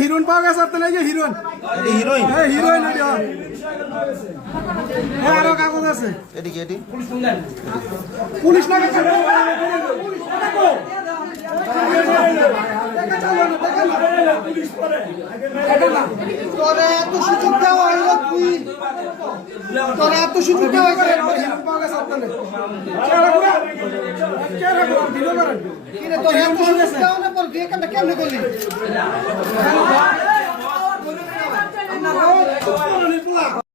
heroine পাওয়া গেছে আপনার এই যে হিরোইন হিরোইন আরো কাগজ আছে এদিকে এটি পুলিশ না তোরে এত সুযোগ দেওয়া হলো তুই তোরে এত সুযোগ দেওয়া হয়েছে হিরোইন পাওয়া গেছে আপনার তোর এত সুযোগ দেওয়া না পর বিয়ে কেমনে করলি